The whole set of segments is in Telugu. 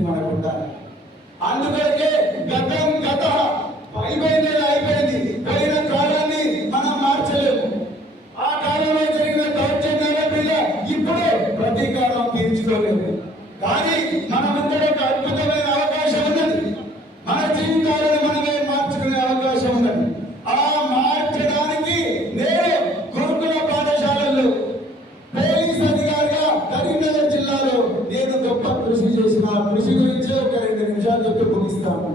పరిస్థితి మనకు ఉండాలి. అందుకే గతం అయిపోయింది. పోయిన కాలాన్ని మనం మార్చలేము. ఆ కాలంలో జరిగిన దౌర్జన్యాల మీద ఇప్పుడు ప్రతీకారం తీర్చుకోలేము. కానీ మన ముందు ఒక అద్భుతమైన అవకాశం ఉన్నది. మన జీవితాలను మనమే మార్చుకునే అవకాశం ఉన్నది. ఆ మార్చడానికి నేను గురుకుల పాఠశాలల్లో పోలీస్ అధికారిగా కరీంనగర్ జిల్లాలో నేను గొప్ప కృషి చేసిన కృషి గురించి ఒక 2 నిమిషాలు చెప్పి ముగిస్తాను.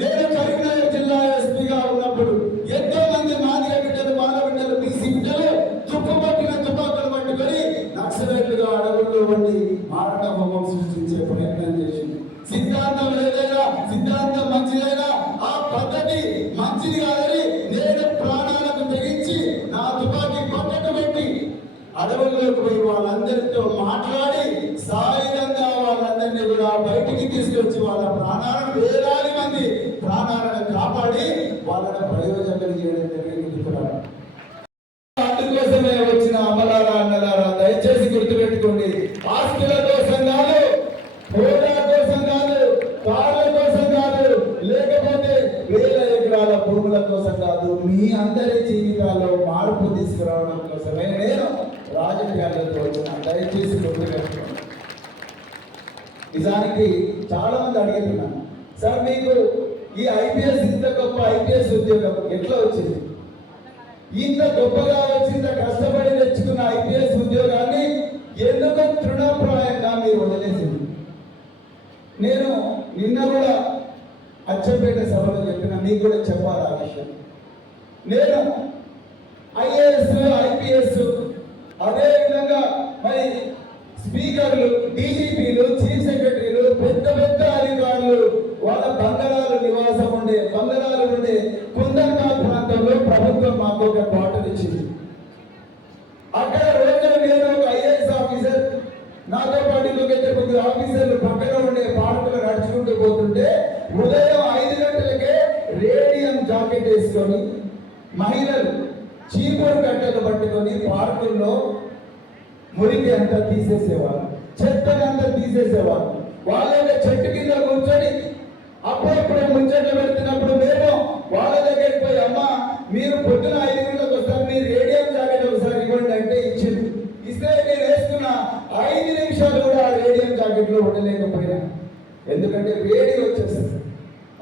నేను కరీంనగర్ జిల్లా ఎస్పీగా ఉన్నప్పుడు ఎంతో మంది మాదిగ బిడ్డలు, బాల బిడ్డలు, బీసీ బిడ్డలు తుప్పుపట్టిన తుపాకులు పట్టుకొని నక్సలైట్లుగా అడవుల్లో ఉండి మారణ హోమం సృష్టించే ప్రయత్నం చేసింది. సిద్ధాంతం ఏదైనా, సిద్ధాంతం మంచిదైనా ఆ పద్ధతి మంచిది కాదని నేను ప్రాణాలకు తెగించి నా తుపాకీ పక్కకు పెట్టి అడవుల్లోకి పోయి వాళ్ళందరితో మాట్లాడి సాయుధంగా వాళ్ళందరినీ కూడా బయటికి తీసుకొచ్చి వాళ్ళ ప్రాణాలను, వేలాది మంది ప్రాణాలను కాపాడి వాళ్ళని ప్రయోజనం చేయడం జరిగింది. అందుకోసమే వచ్చిన అమలారా, అన్నలారా, దయచేసి గుర్తుపెట్టుకోండి. ఆస్తుల కోసం కాదు, హోదా కోసం కాదు, కార్ల కోసం కాదు, లేకపోతే వేల ఎకరాల భూముల కోసం కాదు, మీ అందరి జీవితాల్లో మార్పు తీసుకురావడం కోసమే నేను రాజకీయాలతో వచ్చిన. దయచేసి గుర్తుపెట్టుకోండి. నిజానికి చాలా మంది అడుగుతున్నాను, సార్ మీకు ఈ ఐపీఎస్, ఇంత గొప్ప ఐపీఎస్ ఉద్యోగం ఎట్లా వచ్చింది? ఇంత గొప్పగా వచ్చింత కష్టపడి తెచ్చుకున్న ఐపీఎస్ ఉద్యోగాన్ని ఎందుకు తృణప్రాయంగా మీరు వదిలేసింది? నేను నిన్న కూడా అచ్చంపేట సభలో చెప్పిన, మీకు కూడా చెప్పాలి ఆ విషయం. నేను ఐఏఎస్, ఐపీఎస్, అదేవిధంగా మరి స్పీకర్లు, డీజీపీలు, చీఫ్ సెక్రటరీలు, పెద్ద పెద్ద అధికారులు వాళ్ళ బంగారాలు నివాసం బంగారాలు ఉండే కుందన్బాగ్ ప్రాంతంలో ప్రభుత్వం మాకు ఒక క్వార్టర్ ఇచ్చింది. అక్కడ రోజు నేను ఒక ఐఏఎస్ ఆఫీసర్, నాతో పాటు ఇంకొక 2 ఆఫీసర్లు పక్కన ఉండే పార్కులు నడుచుకుంటూ పోతుంటే ఉదయం 5 గంటలకే రేడియం జాకెట్ వేసుకొని మహిళలు చీపురు కట్టెలు పట్టుకొని పార్కుల్లో మురికి అంతా తీసేసేవారు, చెత్తని అంతా తీసేసేవారు. వాళ్ళ చెట్టు కింద కూర్చొని అప్పుడప్పుడు ముచ్చట్లు పెడుతున్నప్పుడు మేము వాళ్ళ దగ్గరికి పోయి, అమ్మ మీరు పొద్దున 5 గంటలకు వస్తారు, మీరు రేడియం జాకెట్ ఒకసారి ఇవ్వండి అంటే ఇచ్చింది. ఇస్తే నేను వేసుకున్న 5 నిమిషాలు కూడా ఆ రేడియం జాకెట్ లో ఉండలేకపోయినా, ఎందుకంటే వేడి వచ్చేస్తుంది.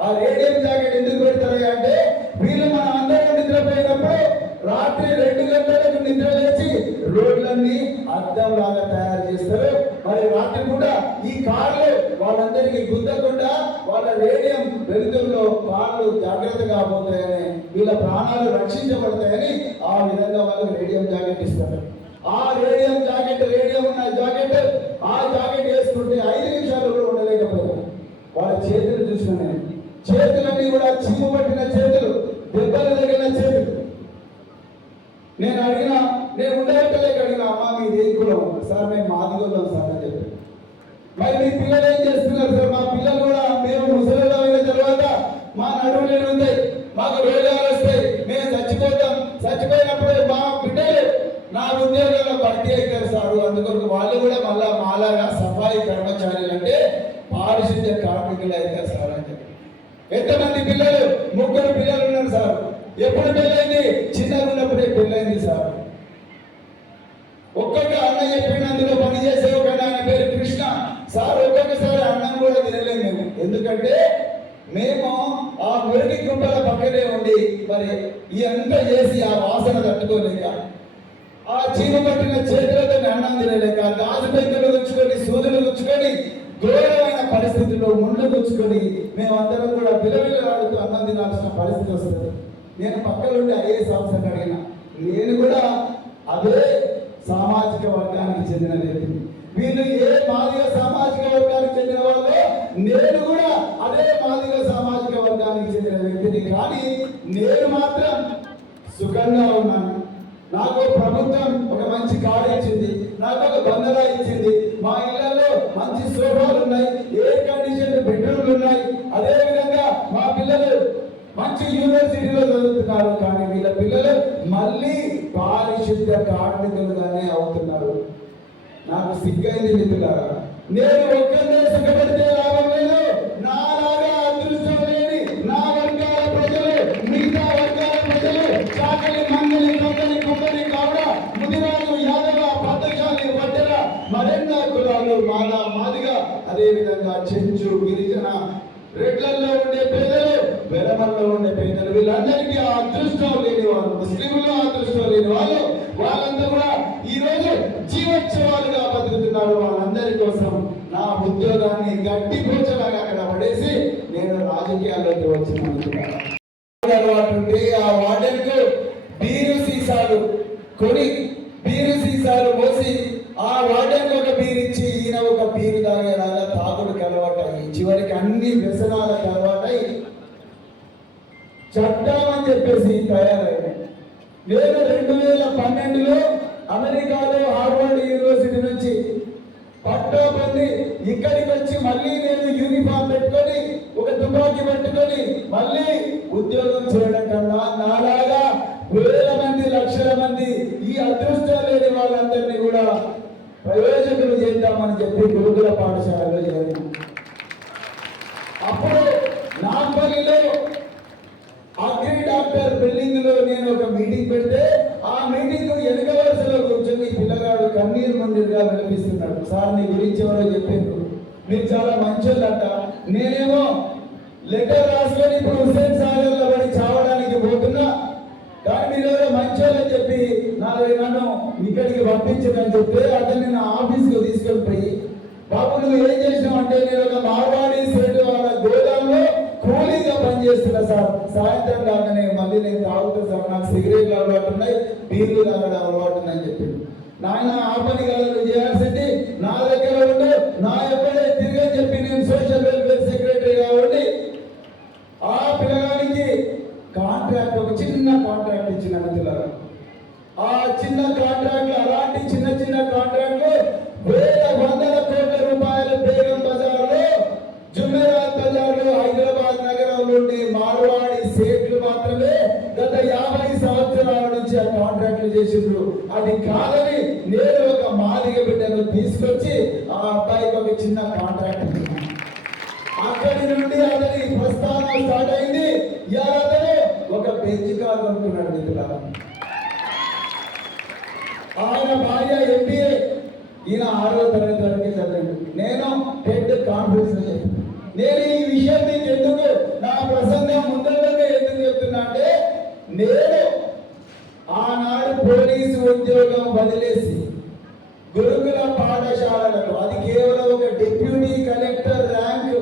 ఆ రేడియం జాకెట్ ఎందుకు పెడతారు అంటే వీళ్ళు మన అందరం నిద్రపోయినప్పుడు రాత్రి 2 గంటలకు నిద్ర లేచి రోడ్లన్నీ అద్దం లాగా తయారు చేస్తారు. మరి రాత్రి కూడా ఈ కార్లు వాళ్ళందరికీ గుద్దకుండా వాళ్ళ రేడియం వెలుతుల్లో కార్లు జాగ్రత్తగా పోతాయని, వీళ్ళ ప్రాణాలు రక్షించబడతాయని ఆ విధంగా వాళ్ళకి రేడియం జాకెట్ ఇస్తారు. ఆ రేడియం జాకెట్, రేడియం ఉన్న జాకెట్, ఆ జాకెట్ వేసుకుంటే 5 నిమిషాలు కూడా ఉండలేకపోయారు. వాళ్ళ చేతులు చూసిన నేను, చేతులన్నీ కూడా చీము పట్టిన చేతులు, దెబ్బలు తగిలిన చేతులు. నేను ఉండలేక అడిగిన, అమ్మ మీది ఏ కులం? సార్ మేము మాదిగోళ్ళం సార్ అని చెప్పి. మరి మీ పిల్లలు ఏం చేస్తున్నారు సార్? మా పిల్లలు కూడా మేము ముసలిలో అయిన తర్వాత మా నడువులు ఉంటాయి, మాకు రోగాలు వస్తాయి, మేము చచ్చిపోతాం, చచ్చిపోయినప్పుడు మా బిడ్డలు నా ఉద్యోగాల్లో భర్తీ అవుతారు సార్. అందుకొరకు వాళ్ళు కూడా మళ్ళా మాలాగా సఫాయి కర్మచారులు అంటే పారిశుద్ధ్య కార్మికులు అవుతారు సార్ అని చెప్పి. ఎంతమంది పిల్లలు? 3 పిల్లలు ఉన్నారు సార్. ఎప్పుడు పెళ్ళైంది? చిన్నగా ఉన్నప్పుడే పెళ్ళైంది సార్. ఒక్కొక్క అన్న చెప్పినందులో పనిచేసే ఒక ఆయన పేరు కృష్ణ సార్. ఒక్కొక్కసారి అన్నం కూడా తినలేము మేము, ఎందుకంటే మేము ఆ మురికి గుంపల పక్కనే ఉండి మరి ఇదంతా చేసి ఆ వాసన తట్టుకోలేక, ఆ చీమ పట్టిన చేతులతో అన్నం తినలేక, గాజు పెంకులు గుచ్చుకొని, సూదులు గుచ్చుకొని, ఘోరమైన పరిస్థితుల్లో ముళ్ళు గుచ్చుకొని మేమందరం కూడా విలవిలలాడుతూ అన్నం తినాల్సిన పరిస్థితి వస్తుంది. నేను పక్కనుండి ఐఏఎస్ ఆఫీసర్ అడిగిన, నేను కూడా అదే సామాజిక వర్గానికి చెందిన వ్యక్తిని, వీళ్ళు ఏ మాదిగ సామాజిక వర్గానికి చెందిన వాళ్ళు, నేను కూడా అదే మాదిగ సామాజిక వర్గానికి చెందిన వ్యక్తిని. కానీ నేను మాత్రం సుఖంగా ఉన్నాను. నాకు ప్రభుత్వం ఒక మంచి కారు ఇచ్చింది, నాకు ఒక బంగళా ఇచ్చింది, మా ఇళ్లలో మంచి సోఫాలు ఉన్నాయి, ఎయిర్ కండిషన్ బెడ్రూమ్లు ఉన్నాయి. అదేవిధంగా మా పిల్లలు మంచి యూనివర్సిటీలో చదువుతున్నారు. కానీ వీళ్ళ పిల్లలు మళ్ళీ పారిశుద్ధ్య కార్మికులుగానే అవుతున్నారు. నాకు సిగ్గైంది మిత్రులారా. నేను ఒక్కనే సుఖపడితే లాభం చెంచు, గిరిజన, రెడ్లలో ఉండే పేదలు, వెలమల్లో ఉండే పేదలు, వీళ్ళందరికీ ఆ అదృష్టం లేని వాళ్ళు, ముస్లింలు అదృష్టం లేని వాళ్ళు, వాళ్ళంతా కూడా ఈ రోజు జీవోత్సవాలుగా బతుకుతున్నారు. వాళ్ళందరి కోసం నా ఉద్యోగాన్ని గట్టి పోచలాగా అక్కడ పడేసి నేను రాజకీయాల్లోకి వచ్చిన అలవాటు ఉంటే ఆ వార్డెన్కు బీరు సీసాలు కొని బీరు సీసాలు పోసి ఆ వార్డెన్ ఒక బీరు ఇచ్చి ఈయన ఒక బీరు తాగేలాగా తాగుడుకి అలవాటయి చివరికి అన్ని వ్యసనాలకు అలవాటై చట్టం అని చెప్పేసి తయారైంది. నేను 2012లో అమెరికాలో హార్వర్డ్ యూనివర్సిటీ నుంచి పట్టో పొంది ఇక్కడికి వచ్చి మళ్ళీ నేను యూనిఫామ్ పెట్టుకొని ఒక తుపాకీ పట్టుకొని మళ్ళీ ఉద్యోగం చేయడం కన్నా నాలాగా వేల మంది, లక్షల మంది ఈ అదృష్టం లేని వాళ్ళందరినీ కూడా ప్రయోజకులు చేద్దామని చెప్పి గురుకుల పాఠశాలలో చేరాను. అప్పుడు నాంపల్లిలో అగ్రి డాక్టర్ బిల్డింగ్ లో నేను ఒక మీటింగ్ పెడితే ఆ మీటింగ్ వెనుక వరుసలో కూర్చొని పిల్లగాడు కన్నీరు మందిరిగా వినిపిస్తున్నాడు. సార్ నీ గురించి ఎవరో చెప్పారు, మీరు చాలా మంచోళ్ళంట. నేనేమో లెటర్ రాసుకొని ఇప్పుడు హుస్సేన్ సాగర్ లో పడి చావడానికి పోతున్నా, కానీ మీరు ఎవరో మంచోళ్ళని చెప్పి నన్ను ఇక్కడికి పంపించదని చెప్తే అతన్ని నా ఆఫీస్కి తీసుకొని పోయి, బాబు నువ్వు ఏం చేసినావు అంటే, నేను ఒక మార్వాడి సేటు వాళ్ళ గోదాంలో కూలీగా పనిచేస్తున్నా సార్, సాయంత్రం కాగానే మళ్ళీ నేను తాగుతా సార్, నాకు సిగరెట్లు అలవాటు ఉన్నాయి, బీర్లు తాగడం అలవాటు ఉందని చెప్పింది. నాయన ఆ పని కాదు చేయాల్సింది, నా దగ్గర ఉండు, నా ఎప్పుడే తిరిగి చెప్పి నేను సోషల్ వెల్ఫేర్ సెక్రటరీగా ఉండి ఆ పిల్లగానికి కాంట్రాక్ట్, ఒక చిన్న కాంట్రాక్ట్ ఇచ్చిన మిత్రులారా. ఆ చిన్న కాంట్రాక్ట్లు, అలాంటి చిన్న చిన్న కాంట్రాక్ట్లు వేల వందల కోట్ల రూపాయలు బేగం బజార్లో, జుమెరాత్ బజార్లో, హైదరాబాద్ నగరంలో ఉండే మార్వాడి సేట్లు మాత్రమే గత 50 సంవత్సరాల నుంచి ఆ కాంట్రాక్ట్లు చేసిండ్రు. అది కాదని నేను ఒక మాదిగ బిడ్డను తీసుకొచ్చి ఆ అబ్బాయికి ఒక చిన్న కాంట్రాక్ట్ ఇచ్చాను. అక్కడి నుండి అతని ప్రస్థానం స్టార్ట్ అయింది. అతను ఒక బెంచ్ కార్ కొనుక్కున్నాడు మిత్రులారా. ఆయన భార్య ఎంబీఏ, ఈయన 6వ తరగతి వరకు చదివాడు. నేను 10th కాన్ఫరెన్స్ లో చెప్పాను. నేను ఈ విషయం మీకు ఎందుకు నా ప్రసంగం ముందరగా ఎందుకు చెప్తున్నా అంటే, నేను ఆనాడు పోలీసు ఉద్యోగం వదిలేసి గురుకుల పాఠశాలలకు, అది కేవలం ఒక డిప్యూటీ కలెక్టర్ ర్యాంక్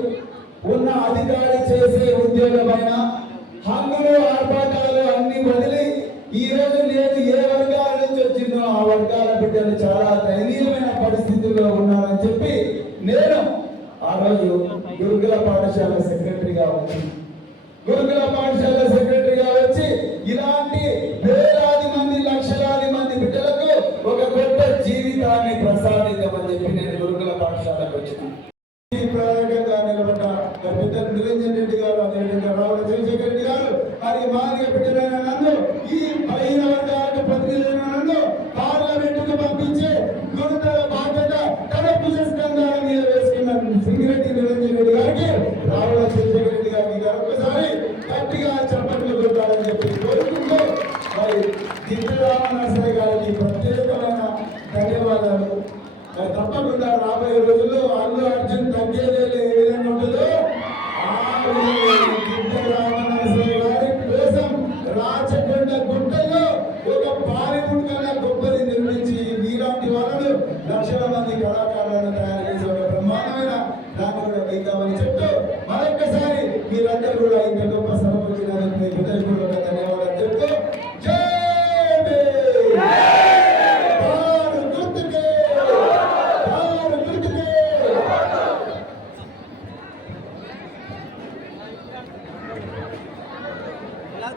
ఉన్న అధికారి చేసే ఉద్యోగమైన హంగులు, ఆర్భాటాలు అన్ని వదిలి ఈ రోజు నేను ఏ వర్గాల నుంచి వచ్చిందో ఆ వర్గాల బిడ్డలు చాలా దయనీయమైన పరిస్థితుల్లో ఉన్నారని చెప్పి నేను ఆ రోజు గురుకుల పాఠశాల సెక్రటరీగా వచ్చాను. గురుకుల పాఠశాల సెక్రటరీగా వచ్చి ఇలాంటి వేలాది మంది, లక్షలాది మంది బిడ్డలకు ఒక గొప్ప జీవితాన్ని ప్రసాదిద్దామని చెప్పి నేను గురుకుల పాఠశాలకు వచ్చినాను. ప్రారంభంగా నిలబడ్డ పెద్ద నిరంజన్ రెడ్డి గారు, అదేవిధంగా రావుల చంద్రశేఖర్ రెడ్డి గారు, మరి మాదిగ బిడ్డలైన నన్ను, ఈ పైన వర్గాలకు ప్రతినిధులైన నన్ను పార్లమెంటుకు పంపించే గురుతర బాధ్యత తన భుజస్కంధాల మీద వేసుకున్న సింగిరెడ్డి నిరంజన్ రెడ్డి గారికి, రావుల చంద్రశేఖర్ రెడ్డి గారికి ఒక్కసారి గట్టిగా చప్పట్లు కొట్టాలని చెప్పి కోరుకుంటూ, మరి గిద్దె రామనరసయ్య గారికి ప్రత్యేకమైన ధన్యవాదాలు. తప్పకుండా రాబోయే రోజుల్లో అల్లు అర్జున్ తగ్గేదే ఏ విధంగా ఉంటుందో ఆ గిద్దె రామనరసయ్య గారి కోసం రాచకొండ గుట్టలో ఒక బాలీవుడ్ కన్నా గొప్పది నిర్మించి మీలాంటి వాళ్ళను లక్షల మంది కళాకారులను తయారు చేసే ఒక బ్రహ్మాండమైన దాన్ని కూడా వేద్దామని చెప్తూ, మరొక్కసారి మీరందరూ కూడా ఇంత గొప్ప సభ వచ్చినందుకు మీ హృదయపూర్వక ధన్యవాదాలు చెప్తూ, జై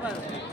Claro.